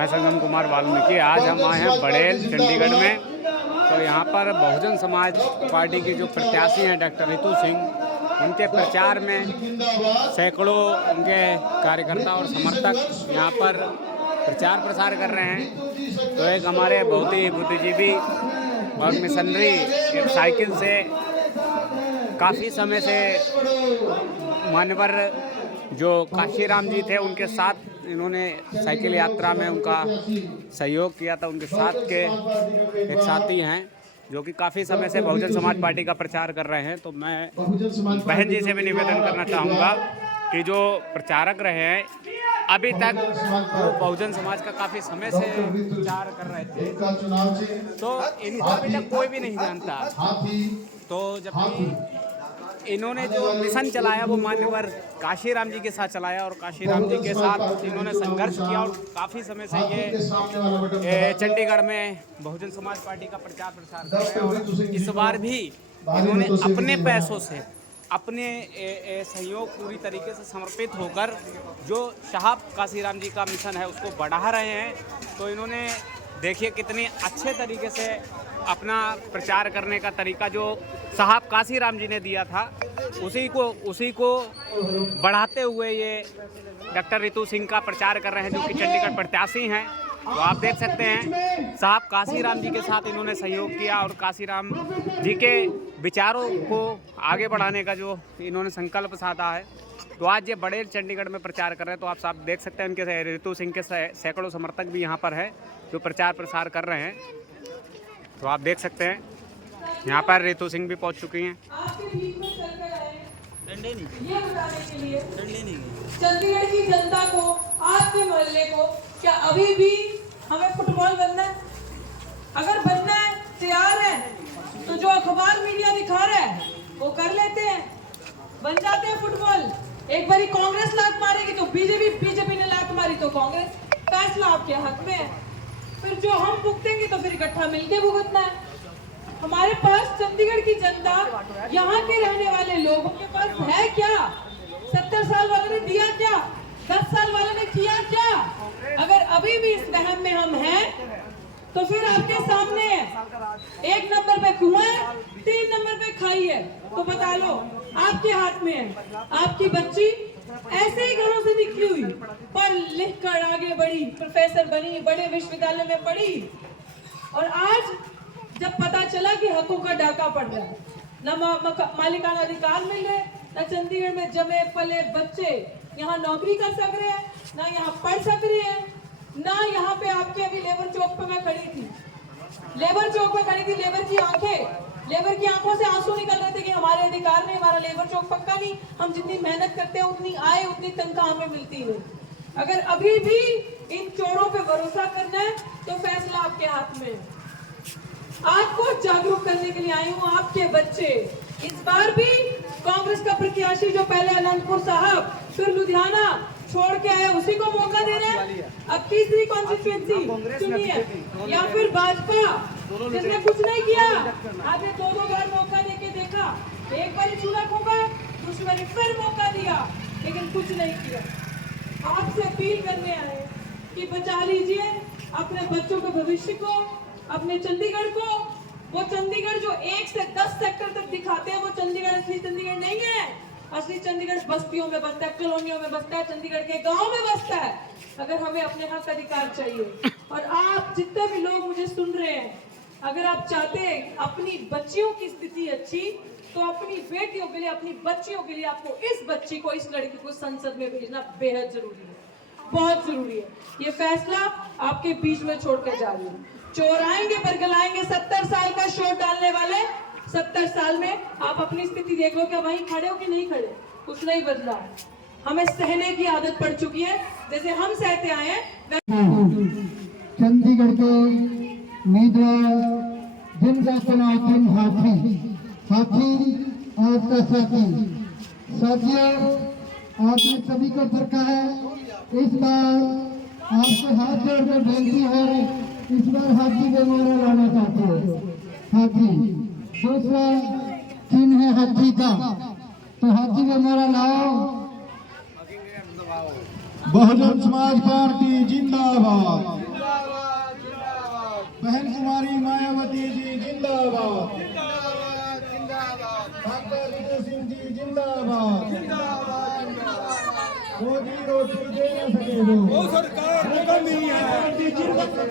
मैं संगम कुमार वाल्मीकि। आज हम आए हैं बड़ेल चंडीगढ़ में। तो यहाँ पर बहुजन समाज पार्टी की जो प्रत्याशी हैं डॉक्टर रितु सिंह, उनके प्रचार में सैकड़ों उनके कार्यकर्ता और समर्थक यहाँ पर प्रचार प्रसार कर रहे हैं। तो एक हमारे बहुत ही बुद्धिजीवी और मिशनरी एक साइकिल से काफ़ी समय से मान्यवर जो काशीराम जी थे, उनके साथ इन्होंने साइकिल यात्रा में उनका सहयोग किया था। उनके साथ के एक साथी हैं जो कि काफ़ी समय से बहुजन समाज पार्टी का प्रचार कर रहे हैं। तो मैं बहन जी से भी निवेदन करना चाहूँगा कि जो प्रचारक रहे हैं अभी तक वो बहुजन समाज का काफ़ी समय से प्रचार कर रहे थे, तो इनको अभी तक कोई भी नहीं जानता। तो जबकि इन्होंने जो मिशन चलाया वो मान्यवर काशीराम जी के साथ चलाया और काशीराम जी के साथ इन्होंने संघर्ष किया और काफ़ी समय से ये चंडीगढ़ में बहुजन समाज पार्टी का प्रचार प्रसार कर रहे हैं। और इस बार भी इन्होंने अपने पैसों से अपने सहयोग पूरी तरीके से समर्पित होकर जो साहब काशीराम जी का मिशन है उसको बढ़ा रहे हैं। तो इन्होंने देखिए कितनी अच्छे तरीके से अपना प्रचार करने का तरीका जो साहब काशीराम जी ने दिया था उसी को बढ़ाते हुए ये डॉक्टर रितु सिंह का प्रचार कर रहे हैं, जो कि चंडीगढ़ प्रत्याशी हैं। तो आप देख सकते हैं साहब काशीराम जी के साथ इन्होंने सहयोग किया और काशीराम जी के विचारों को आगे बढ़ाने का जो इन्होंने संकल्प साधा है। तो आज ये बड़ेल चंडीगढ़ में प्रचार कर रहे हैं। तो आप साहब देख सकते हैं इनके रितु सिंह के सैकड़ों समर्थक भी यहाँ पर है जो प्रचार प्रसार कर रहे हैं। तो आप देख सकते हैं यहाँ पर रितु सिंह भी पहुँच चुकी हैं। चंडीगढ़ की जनता को, आपके मोहल्ले को, क्या अभी भी हमें फुटबॉल बनना है? अगर बनना है, तैयार है, तो जो अखबार मीडिया दिखा रहा है वो कर लेते हैं, बन जाते हैं फुटबॉल। एक बारी कांग्रेस लात मारेगी तो बीजेपी ने लात मारी तो कांग्रेस, फैसला आपके हक में है। फिर जो हम भुगतेंगे तो फिर इकट्ठा मिलके भुगतना है। हमारे पास चंडीगढ़ की जनता, यहाँ के रहने वाले लोगों के पास है क्या? 70 साल वालों ने दिया क्या? 10 साल वालों ने किया क्या? अगर अभी भी इस वहम में हम हैं तो फिर आपके सामने है, 1 नंबर पे कुआं है, 3 नंबर पे खाई है। तो बता लो, आपके हाथ में है। आपकी बच्ची ऐसे ही घरों से निकली हुई, पढ़ लिख कर आगे बढ़ी, प्रोफेसर बनी, बड़े विश्वविद्यालय में पढ़ी, और आज जब पता चला कि हकों का डाका पड़ रहा है, न मालिकाना अधिकार मिल रहे, न चंडीगढ़ में जमे पले बच्चे यहाँ नौकरी कर सक रहे हैं, ना यहाँ पढ़ सक रहे हैं, ना यहाँ पे आपके अभी लेबर चौक पे मैं खड़ी थी, लेबर की आंखों से आंसू निकल रहे थे कि हमारे अधिकार नहीं, हमारा लेबर चौक पक्का नहीं, हम जितनी मेहनत करते हैं उतनी आय उतनी तनख्वाह हमें मिलती नहीं। अगर अभी भी इन चोरों पे भरोसा करना है तो फैसला आपके हाथ में है। आपको जागरूक करने के लिए आई हूँ, आपके बच्चे। इस बार भी कांग्रेस का प्रत्याशी जो पहले अनंतपुर साहब फिर लुधियाना छोड़ के आया उसी को मौका दे रहे हैं। अब तीसरी कॉन्स्टिट्यूएंसी चुनी है, या फिर भाजपा जिसने कुछ नहीं किया, आपने 2 बार मौका देके देखा, एक बार चुना होगा, दूसरी बार फिर मौका दिया, लेकिन कुछ नहीं किया। आपसे अपील करने आए कि बचा लीजिए अपने बच्चों के भविष्य को, अपने चंडीगढ़ को। वो चंडीगढ़ जो 1 से 10 सेक्टर तक दिखाते हैं वो चंडीगढ़ असली चंडीगढ़ नहीं है। असली चंडीगढ़ बस्तियों में बसता है, कॉलोनियों में बसता है, चंडीगढ़ के गांव में बसता है। अगर हमें अपने हक अधिकार चाहिए, और आप जितने भी लोग मुझे सुन रहे हैं, अगर आप चाहते हैं अपनी बच्चियों की स्थिति अच्छी, तो अपनी बेटियों के लिए, अपनी बच्चियों के लिए आपको इस बच्ची को, इस लड़की को संसद में भेजना बेहद जरूरी है, बहुत जरूरी है। ये फैसला आपके बीच में छोड़कर जा रही हूँ। चोर आएंगे बरगल आएंगे, 70 साल का शोर डालने वाले, 70 साल में आप अपनी स्थिति देख लो, क्या वहीं खड़े हो कि नहीं खड़े? कुछ नहीं बदला। हमें सहने की आदत पड़ चुकी है, जैसे हम सहते आए हैं। चंडीगढ़ के उम्मीदवार जिनका चुनाव हाथी आपका साथियों, आपने सभी को देखा है। इस बार आपसे हाथ जोड़कर बेनती है, इस बार हाथी को मोड़ा लाना चाहते हो। हाथी दूसरा चिन्ह है हाथी का, तो हाथी को मोड़ा लाओ। बहुजन समाज पार्टी जिंदाबाद। कुमारी मायावती जी जिंदाबाद, डॉक्टर रितु सिंह जी जिंदाबाद, मोदी रोटी दे न सके वो सरकार नहीं है जिंदाबाद।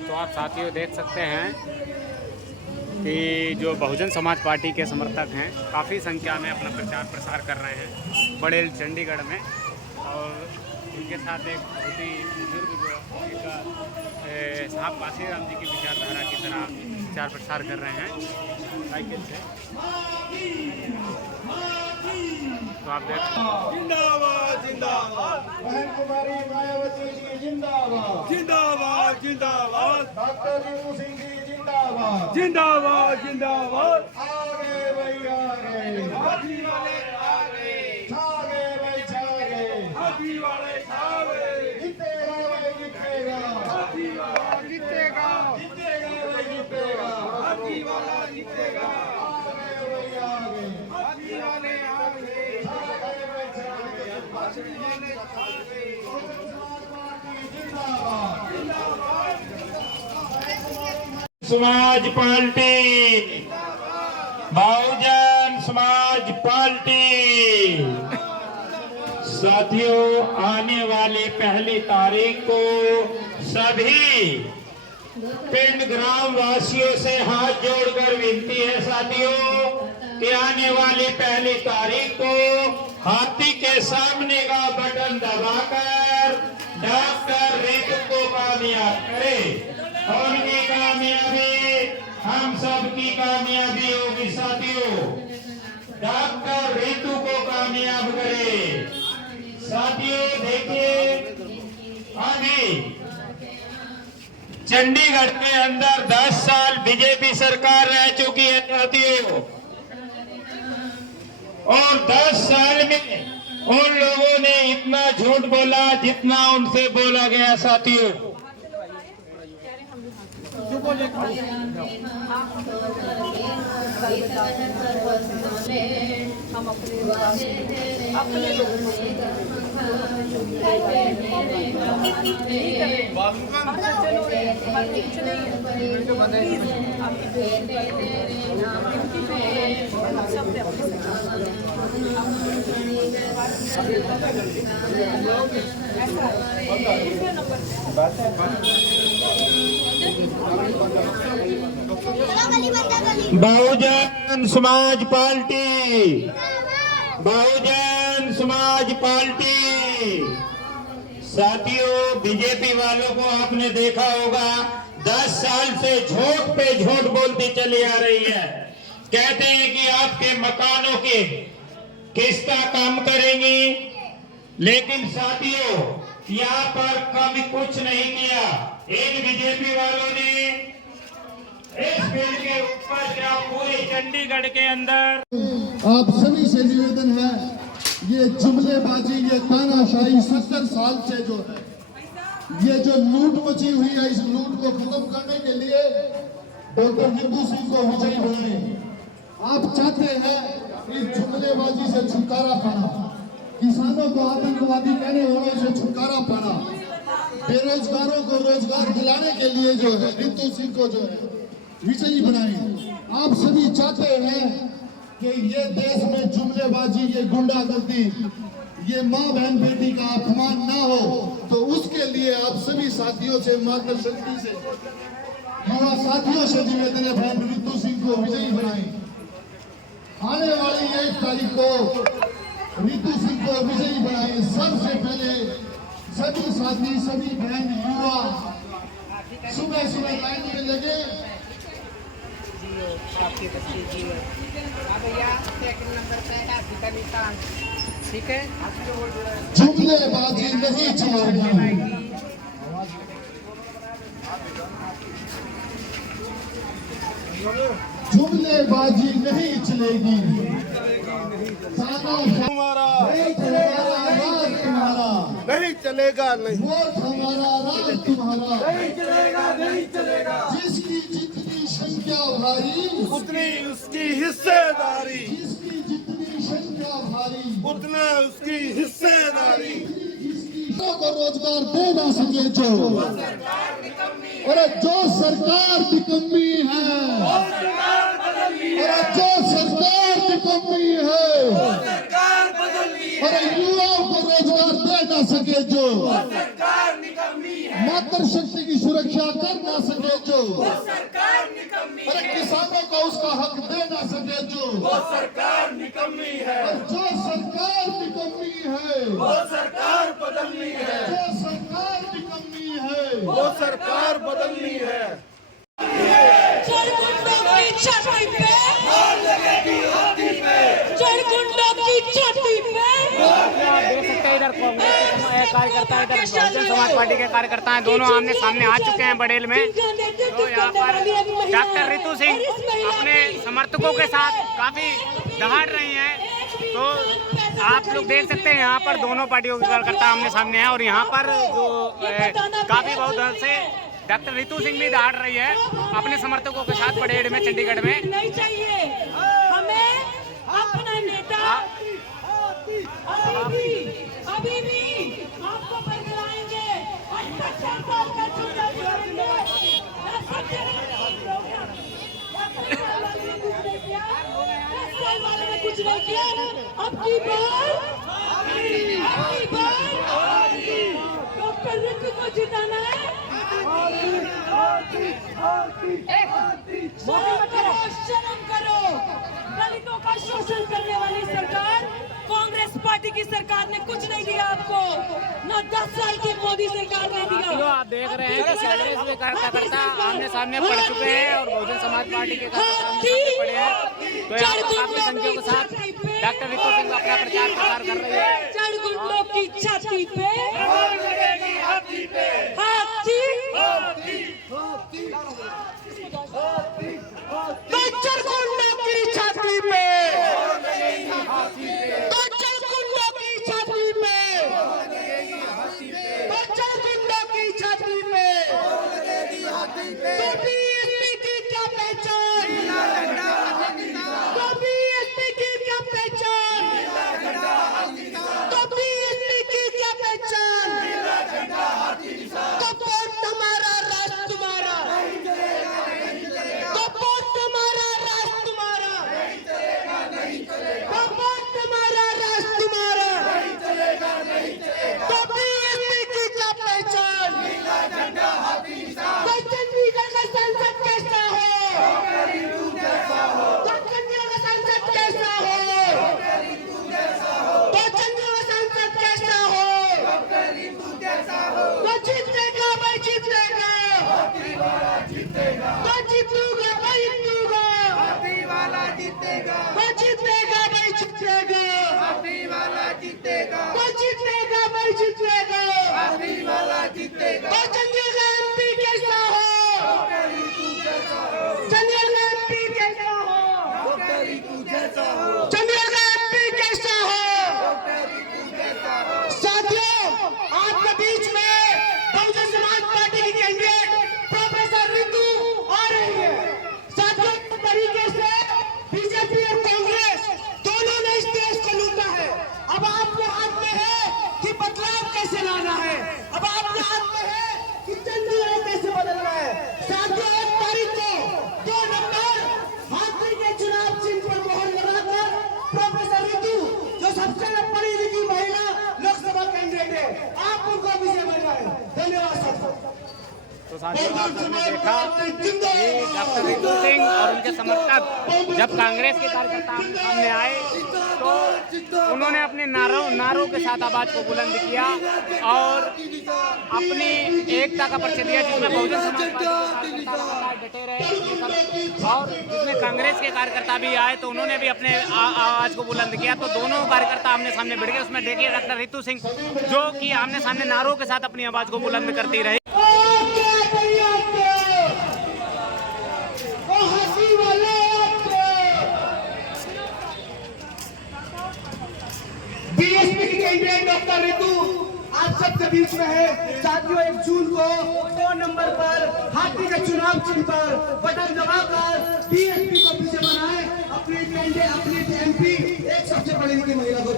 तो आप साथियों देख सकते हैं कि जो बहुजन समाज पार्टी के समर्थक हैं काफ़ी संख्या में अपना प्रचार प्रसार कर रहे हैं बड़ेल चंडीगढ़ में, और उनके साथ एक बहुत ही बुजुर्ग जो एक साहब काशीराम जी की विचारधारा की तरह प्रचार प्रसार कर रहे हैं साइकिल से। तो आप देख जिंदाबाद जिंदाबाद, बहन कुमारी मायावती जी जिंदाबाद, जिंदाबाद जिंदाबाद, डॉक्टर रितु सिंह जी जिंदाबाद, जिंदाबाद जिंदाबाद, आगे भाई आगे, हाथी वाले आगे, छागे भाई छागे, हाथी वाले आगे, जीतेगा भाई जीतेगा, हाथी वाला जीतेगा, जीतेगा भाई जीतेगा, हाथी वाला जीतेगा, आगे भाई आगे, हाथी वाले आगे, छागे भाई छागे, हाथी वाले आगे, समाज पार्टी, बहुजन समाज पार्टी। साथियों, आने वाली 1 तारीख को सभी पिंड ग्राम वासियों से हाथ जोड़कर विनती है साथियों कि आने वाली 1 तारीख को हाथी के सामने का बटन दबाकर डॉक्टर रितु को कामयाब करे। उनकी कामयाबी हम सब की कामयाबी होगी साथियों। डॉक्टर रितु को कामयाब करे। साथियों देखिए, अभी चंडीगढ़ के अंदर 10 साल बीजेपी सरकार रह चुकी है साथियों, और 10 साल में उन लोगों ने इतना झूठ बोला जितना उनसे बोला गया साथियों। हम अपने लोगों बहुजन समाज पार्टी, बहुजन समाज पार्टी। साथियों, बीजेपी वालों को आपने देखा होगा 10 साल से झूठ पे झूठ बोलती चली आ रही है। कहते हैं कि आपके मकानों के किस्ता कम करेंगी, लेकिन साथियों यहाँ पर कभी कुछ नहीं किया। इन बीजेपी वालों ने इस बिल के ऊपर क्या पूरे चंडीगढ़ के अंदर आप सभी से निवेदन है, ये जुमलेबाजी, ये तानाशाही 70 साल से जो है, ये जो लूट मची हुई है, इस लूट को खत्म करने के लिए डॉक्टर रितु सिंह को विजयी बनाए। आप चाहते हैं इस जुमलेबाजी से छुटकारा पाना, किसानों को आतंकवादी कहने वालों से छुटकारा पाना, बेरोजगारों को रोजगार दिलाने के लिए जो है रितु सिंह को जो है विजयी बनाए। आप सभी चाहते हैं कि ये देश में जुमलेबाजी, ये गुंडागर्दी, ये माँ बहन बेटी का अपमान ना हो, तो उसके लिए आप सभी साथियों से, मातृशक्ति से, युवा साथियों से निवेदन है, बहन रितु सिंह को विजयी बनाए। आने वाली 1 तारीख को रितु सिंह को विजयी बनाए। सबसे पहले सभी साथी, सभी बहन, युवा सुबह सुबह लाइन में लगे। आपके बच्चे जियो भैया सेकंड नंबर पे है आपका निशान, ठीक है। जुमलेबाजी नहीं चलेगी, जुमलेबाजी नहीं चलेगी। तुम्हारा नहीं चलेगा, आवाज तुम्हारा नहीं चलेगा नहीं, वोट हमारा राज तुम्हारा, नहीं चलेगा, नहीं चलेगा। जिसकी जितनी संख्या भारी, उतनी उसकी हिस्सेदारी, जिसकी जितनी संख्या भारी, उतना उसकी हिस्सेदारी। को रोजगार दे ना सके जो, अरे जो सरकार निकम्मी है, अरे जो सरकार निकम्मी है, अरे युवाओं को रोजगार दे ना सके जो, मातृशक्ति की सुरक्षा कर ना सके जो, अरे किसानों को उसका हक दे ना सके जो, सरकार निकम्मी है, जो सरकार निकम्मी है, वो सरकार बदलनी है, जो सरकार निकम्मी है, वो सरकार बदलनी है। चरगुंडों की छाती पे, चरगुंडों की छाती पे। आप देख सकते हैं इधर कांग्रेस के कार्यकर्ता, इधर बहुजन समाज पार्टी के कार्यकर्ता हैं, दोनों आमने सामने आ चुके हैं बड़ेल में। तो यहाँ पर डॉक्टर रितु सिंह अपने समर्थकों के साथ काफी दहाड़ रही हैं। तो आप लोग देख सकते हैं यहाँ पर दोनों पार्टियों के कार्यकर्ता आमने सामने हैं और यहाँ पर जो काफी बहुत दर से डॉक्टर रितु सिंह भी दहाड़ रही है अपने समर्थकों के साथ परेड में चंडीगढ़ में। नहीं चाहिए हमें अपना नेता अभी भी आपको बदलाएंगे। 68 साल का चुनाव कुछ नहीं किया, अब की बार डॉक्टर रितु को जिताना है। शर्म करो, दलितों का शोषण करने वाली सरकार कांग्रेस पार्टी की सरकार ने कुछ नहीं दिया आपको, न 10 साल की मोदी सरकार ने दिया। तो आप देख रहे हैं कि कांग्रेस के कार्यकर्ता आमने सामने पड़ चुके हैं और बहुजन समाज पार्टी के कार्यकर्ता आमने सामने पड़े हैं। तो यहाँ पर काफी संख्या के साथ डॉक्टर रितु सिंह अपना प्रचार प्रसार कर रही है। चरगुंडों की छाती पे चरगुंडों की छाती पे, चरगुंडों की छाती पे, चरगुंडों की छाती पे। कभी एसपी की क्या पहचान, कभी एसपी की क्या पहचान, कभी एसपी की क्या पहचान। कपोत तुम्हारा राज तुम्हारा, कपोत तुम्हारा राज तुम्हारा, कपोत तुम्हारा राज तुम्हारा। कभी एसपी की क्या पहचान, कोई चंडीगढ़ का सांसद कैसा हो, तो चंडीगढ़ का सांसद कैसा हो, तो चंडीगढ़ का सांसद कैसा हो, तो जीतेगा भाई जीतेगा, तो जीतूगा भाई जीतूगा, तो जीतेगा भाई जीतेगा, तो जीतेगा भाई जीतेगा। तो चंडीगढ़ का एमपी कैसा हो, चंडीगढ़ का एमपी कैसा हो, चंडीगढ़ का एमपी कैसा हो। साथियों, आपके बीच में बहुजन समाज पार्टी की कैंडिडेट प्रोफेसर रितु आ रही है। साथियों, इस तरीके से बीजेपी और कांग्रेस दोनों ने इस देश को लूटा है। अब आपके हाथ में है कि बदलाव कैसे लाना है, अब आपके हाथ में है कि चंडीगढ़ कैसे बदलना है। साथियों, 1 तारीख को 2 नंबर हाथी के चुनाव चिन्ह पर मोहर लगाकर प्रोफेसर रितु, जो सबसे बड़ी लिखी महिला लोकसभा कैंडिडेट है, आप उनको विजय बनाएं। धन्यवाद साथियों। तो साथियों, आपने देखा कि डॉक्टर रितु सिंह और उनके समर्थक जब कांग्रेस के कार्यकर्ता सामने आए तो उन्होंने अपने नारों के साथ आवाज को बुलंद किया और अपनी एकता का परिचय दिया, जिसमें बहुजन समाज पार्टी के कार्यकर्ता डटे रहे और जिसमें कांग्रेस के कार्यकर्ता भी आए तो उन्होंने भी अपने आवाज को बुलंद किया। तो दोनों कार्यकर्ता आमने सामने भिड़ गए। उसमें देखिए डॉक्टर रितु सिंह जो कि आमने सामने नारों के साथ अपनी आवाज को बुलंद करती रही। बीएसपी की कैंडिडेट डॉक्टर रितु आप सबसे बीच में है। साथियों 1 जून को 2 नंबर पर हाथी के चुनाव चिन्ह पर बटन दबाकर बीएसपी को पीछे बनाए, अपनी MP एक सबसे बड़ी महिला को